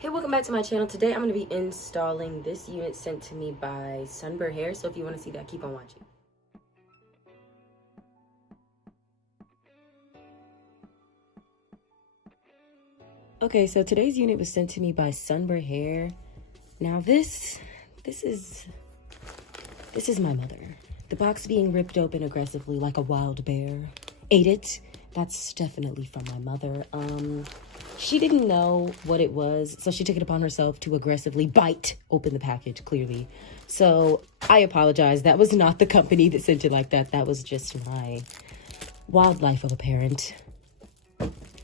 Hey, welcome back to my channel. Today I'm going to be installing this unit sent to me by Sunber hair, so if you want to see that, keep on watching. Okay, so today's unit was sent to me by Sunber hair. Now this is my mother. The box being ripped open aggressively like a wild bear. Ate it. That's definitely from my mother. She didn't know what it was, so she took it upon herself to aggressively bite open the package, clearly. So I apologize. That was not the company that sent it like that. That was just my wildlife of a parent.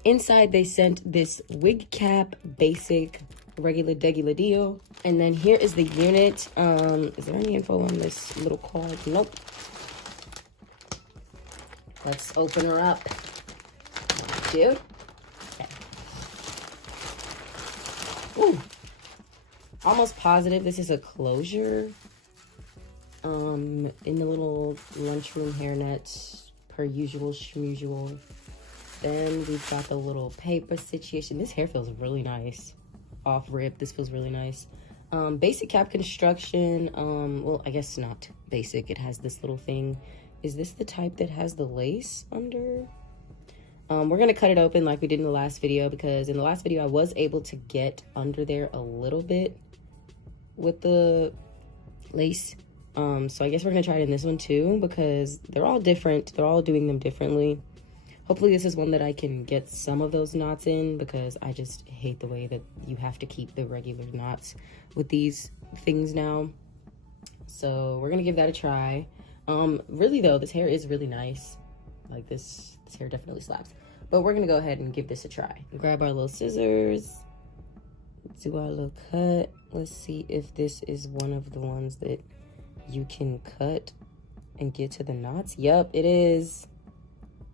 Inside, they sent this wig cap, basic, regular deal. And then here is the unit. Is there any info on this little card? Nope. Let's open her up. Dude. Okay. Ooh. Almost positive this is a closure. In the little lunchroom hairnet, per usual schmusual. Then we've got the little paper situation. This hair feels really nice. Off rip, this feels really nice. Basic cap construction. Well, I guess not basic. It has this little thing. Is this the type that has the lace under? We're gonna cut it open like we did in the last video, because in the last video I was able to get under there a little bit with the lace. So I guess we're gonna try it in this one too, because they're all different. They're all doing them differently. Hopefully this is one that I can get some of those knots in, because I just hate the way that you have to keep the regular knots with these things now. So we're gonna give that a try. Really though, this hair is really nice. Like this hair definitely slaps. But we're gonna go ahead and give this a try. Grab our little scissors, do our little cut. Let's see if this is one of the ones that you can cut and get to the knots. Yep, it is.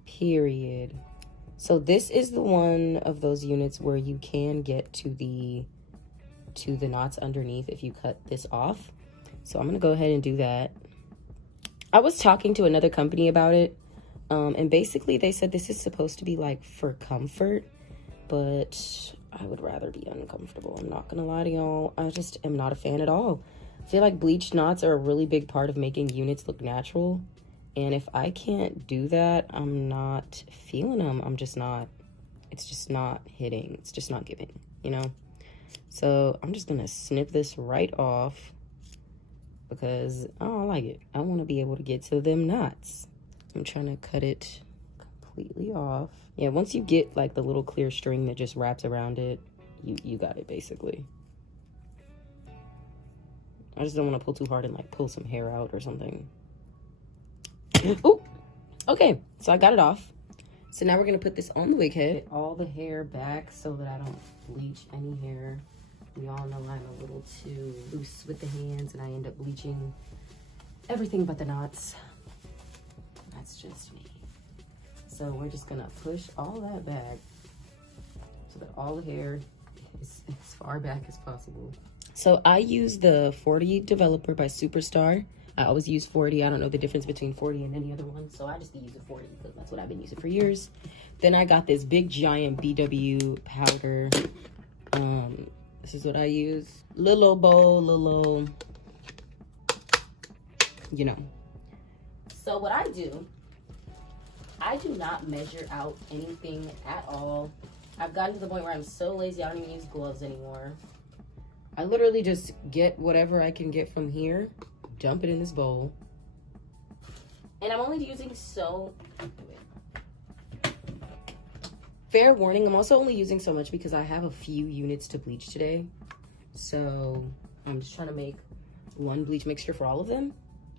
Period. So this is the one of those units where you can get to the knots underneath if you cut this off. So I'm gonna go ahead and do that. I was talking to another company about it, and basically they said this is supposed to be like for comfort, but I would rather be uncomfortable. I'm not gonna lie to y'all. I just am not a fan at all. I feel like bleached knots are a really big part of making units look natural. And if I can't do that, I'm not feeling them. I'm just not, it's just not hitting. It's just not giving, you know? So I'm just gonna snip this right off because I don't like it. I wanna be able to get to them knots. I'm trying to cut it completely off. Yeah, once you get like the little clear string that just wraps around it, you got it basically. I just don't wanna pull too hard and like pull some hair out or something. Oh, okay, so I got it off. So now we're gonna put this on the wig head. All the hair back so that I don't bleach any hair. We all know I'm a little too loose with the hands and I end up bleaching everything but the knots. That's just me. So we're just gonna push all that back so that all the hair is as far back as possible. So I use the 40 Developer by Superstar. I always use 40. I don't know the difference between 40 and any other one, so I just use a 40 because that's what I've been using for years. Then I got this big giant BW powder. This is what I use. Little bowl, little, you know. So what I do not measure out anything at all. I've gotten to the point where I'm so lazy I don't even use gloves anymore. I literally just get whatever I can get from here, dump it in this bowl, and I'm only using fair warning, I'm also only using so much because I have a few units to bleach today, so I'm just trying to make one bleach mixture for all of them.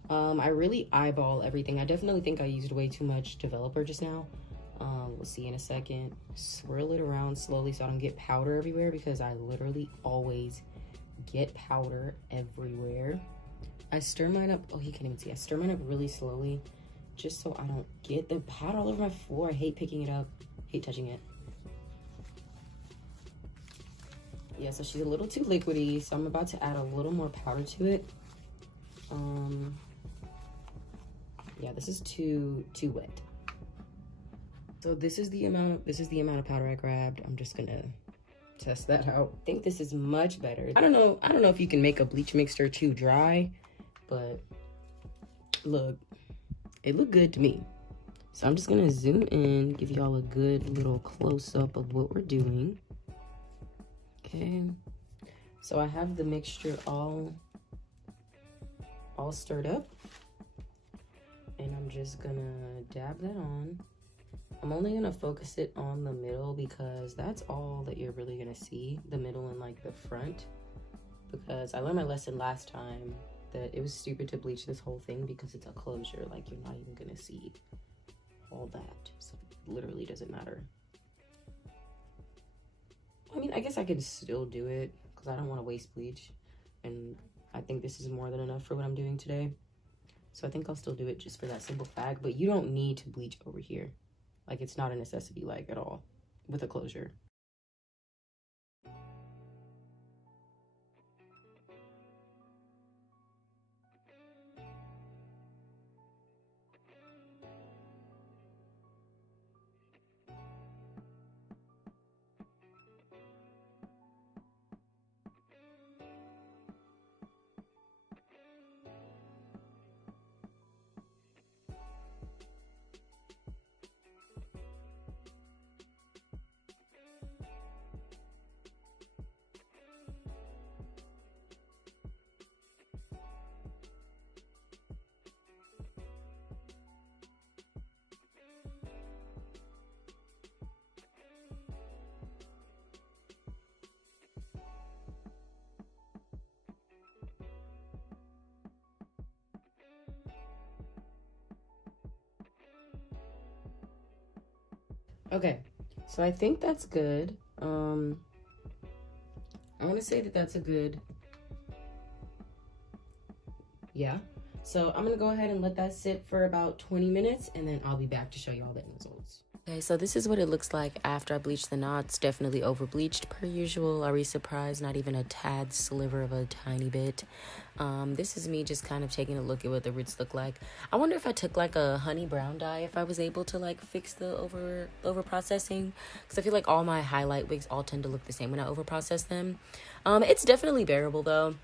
I really eyeball everything. I definitely think I used way too much developer just now. We'll see in a second. Swirl it around slowly so I don't get powder everywhere, because I literally always get powder everywhere. I stir mine up. Oh, you can't even see. I stir mine up really slowly just so I don't get the powder all over my floor. I hate picking it up. Hate touching it. Yeah, so she's a little too liquidy, so I'm about to add a little more powder to it. Yeah, this is too wet. So this is the amount of powder I grabbed. I'm just gonna test that out. I think this is much better. I don't know if you can make a bleach mixture too dry, but look, it looked good to me. So I'm just gonna zoom in, give y'all a good little close-up of what we're doing. Okay, so I have the mixture all stirred up, and I'm just gonna dab that on. I'm only gonna focus it on the middle because that's all that you're really gonna see, the middle and like the front, because I learned my lesson last time that it was stupid to bleach this whole thing because it's a closure. Like, you're not even gonna see all that, so it literally doesn't matter. I mean, I guess I could still do it because I don't want to waste bleach, and I think this is more than enough for what I'm doing today. So I think I'll still do it just for that simple fact, but you don't need to bleach over here. Like, it's not a necessity, like, at all with a closure. Okay, so I think that's good. I want to say that that's a good, yeah. So I'm gonna go ahead and let that sit for about 20 minutes, and then I'll be back to show you all the end results. Okay, so this is what it looks like after I bleached the knots. Definitely over bleached per usual. Are we surprised? Not even a tad sliver of a tiny bit. This is me just kind of taking a look at what the roots look like. I wonder if I took like a honey brown dye, if I was able to like fix the over processing, because I feel like all my highlight wigs all tend to look the same when I over process them. It's definitely bearable though.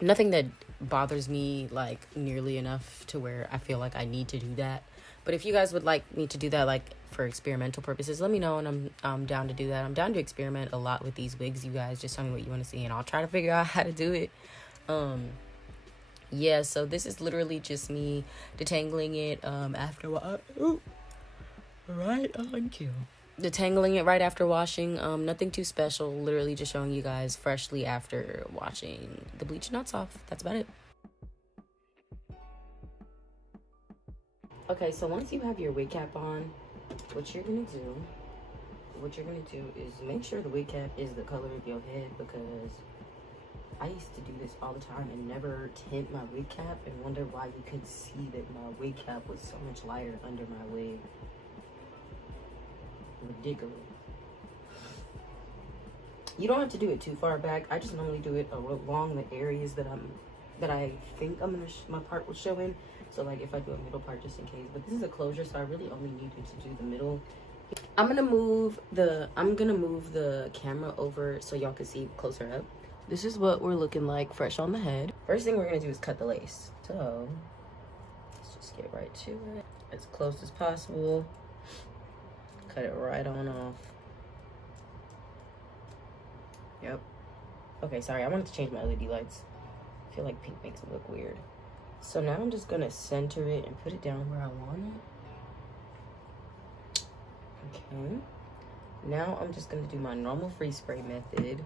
Nothing that bothers me like nearly enough to where I feel like I need to do that. But if you guys would like me to do that, like for experimental purposes, let me know, and I'm down to do that. I'm down to experiment a lot with these wigs, you guys. Just tell me what you want to see, and I'll try to figure out how to do it. Yeah, so this is literally just me detangling it after right on cue. Detangling it right after washing. Nothing too special. Literally just showing you guys freshly after washing the bleach knots off. That's about it. Okay, so once you have your wig cap on, what you're gonna do is make sure the wig cap is the color of your head, because I used to do this all the time and never tint my wig cap and wonder why you could see that my wig cap was so much lighter under my wig. Ridiculous. You don't have to do it too far back. I just normally do it along the areas that I think my part will show in. So like if I do a middle part just in case, but this is a closure, so I really only needed to do the middle. I'm gonna move the camera over so y'all can see closer up. This is what we're looking like fresh on the head. First thing we're gonna do is cut the lace. So let's just get right to it. As close as possible. Cut it right on off. Yep. Okay, sorry, I wanted to change my LED lights. I feel like pink makes me look weird. So now I'm just gonna center it and put it down where I want it. Okay. Now I'm just gonna do my normal free spray method.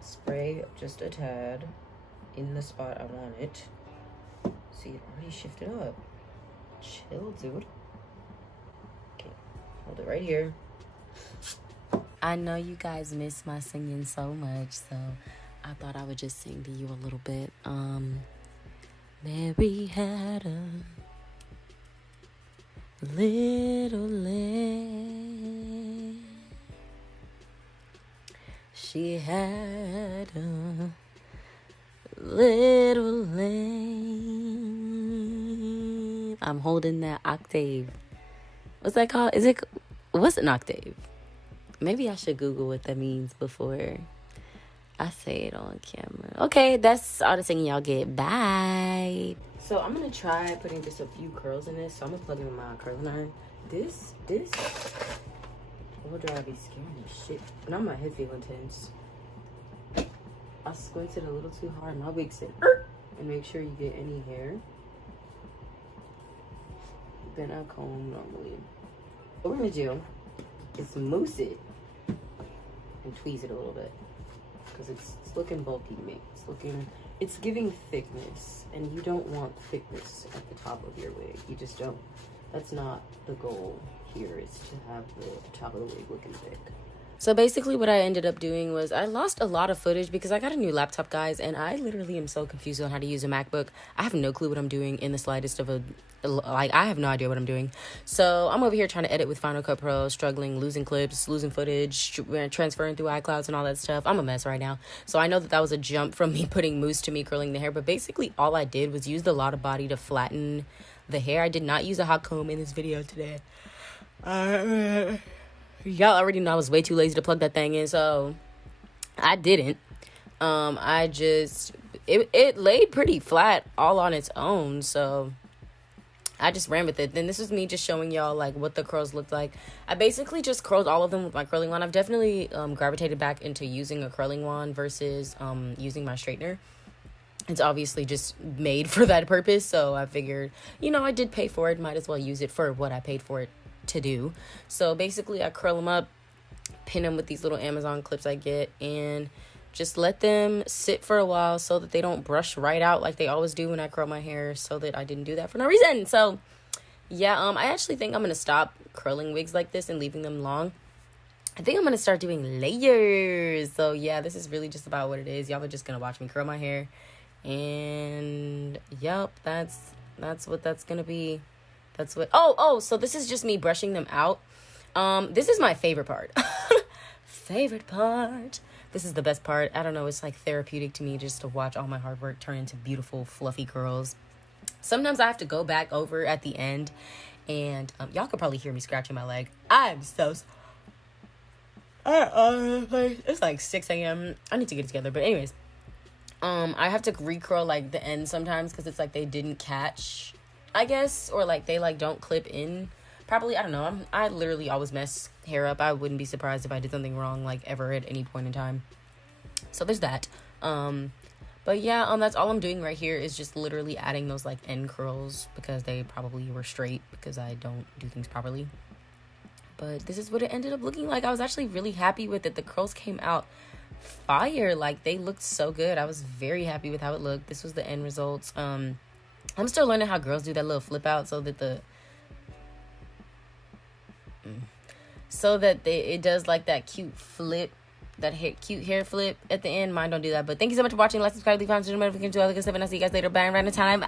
Spray just a tad in the spot I want it. See, it already shifted up. Chill, dude. Okay, hold it right here. I know you guys miss my singing so much, so I thought I would just sing to you a little bit. Mary had a little lamb. She had a little lamb. I'm holding that octave. What's that called? What's an octave? Maybe I should Google what that means before I say it on camera. Okay, that's all the singing y'all get. Bye. So I'm gonna try putting just a few curls in this. So I'm gonna plug in my curling iron. This blow dry be scaring the shit. Now my head feel intense. I squinted a little too hard. My wig said, and make sure you get any hair. Then I comb normally. What we're gonna do is mousse it and tweeze it a little bit because it's looking bulky to me. It's giving thickness, and you don't want thickness at the top of your wig. You just don't. That's not the goal here, is to have the top of the wig looking thick. So basically what I ended up doing was I lost a lot of footage because I got a new laptop, guys, and I literally am so confused on how to use a MacBook. I have no clue what I'm doing in the slightest of I have no idea what I'm doing. So I'm over here trying to edit with Final Cut Pro, struggling, losing clips, losing footage, transferring through iClouds and all that stuff. I'm a mess right now. So I know that was a jump from me putting mousse to me curling the hair, but basically all I did was use a lot of body to flatten the hair. I did not use a hot comb in this video today. Y'all already know I was way too lazy to plug that thing in, so I didn't. It laid pretty flat all on its own, so I just ran with it. Then this is me just showing y'all like what the curls looked like. I basically just curled all of them with my curling wand. I've definitely gravitated back into using a curling wand versus using my straightener. It's obviously just made for that purpose, so I figured, I did pay for it, might as well use it for what I paid for it to do. So basically I curl them up, pin them with these little Amazon clips I get, and just let them sit for a while so that they don't brush right out like they always do when I curl my hair, so that I didn't do that for no reason. So yeah, I actually think I'm gonna stop curling wigs like this and leaving them long. I think I'm gonna start doing layers. So yeah, this is really just about what it is. Y'all are just gonna watch me curl my hair, and yep, that's what that's gonna be. That's what. So this is just me brushing them out. This is my favorite part. Favorite part. This is the best part. I don't know. It's like therapeutic to me just to watch all my hard work turn into beautiful, fluffy curls. Sometimes I have to go back over at the end, and y'all could probably hear me scratching my leg. I'm so. It's like 6 a.m. I need to get it together. But anyways, I have to recurl like the end sometimes because it's like they didn't catch, I guess, or like they like don't clip in properly. I don't know. I literally always mess hair up. I wouldn't be surprised if I did something wrong like ever at any point in time. So there's that. But yeah, that's all I'm doing right here is just literally adding those like end curls because they probably were straight because I don't do things properly. But this is what it ended up looking like. I was actually really happy with it. The curls came out fire. Like they looked so good. I was very happy with how it looked. This was the end results. I'm still learning how girls do that little flip out so that it does like that cute flip, cute hair flip at the end. Mine don't do that. But thank you so much for watching. Like, subscribe, leave comments, notifications, do all the good stuff, and I'll see you guys later. Bye. I'm running out of time.